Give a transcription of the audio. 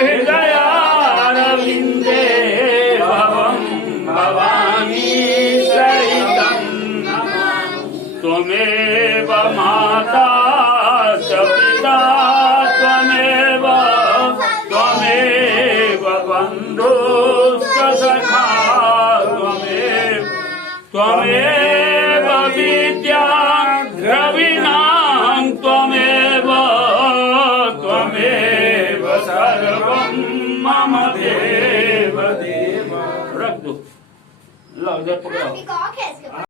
हृदयारविन्दे भवं भवानी सहितं त्वमेव माता च पिता त्वमेव बन्धुश्च सखा त्वमेव विद्या द्रविणां त्वमेव सर्वं मम देव रख दो लो इधर पकड़ो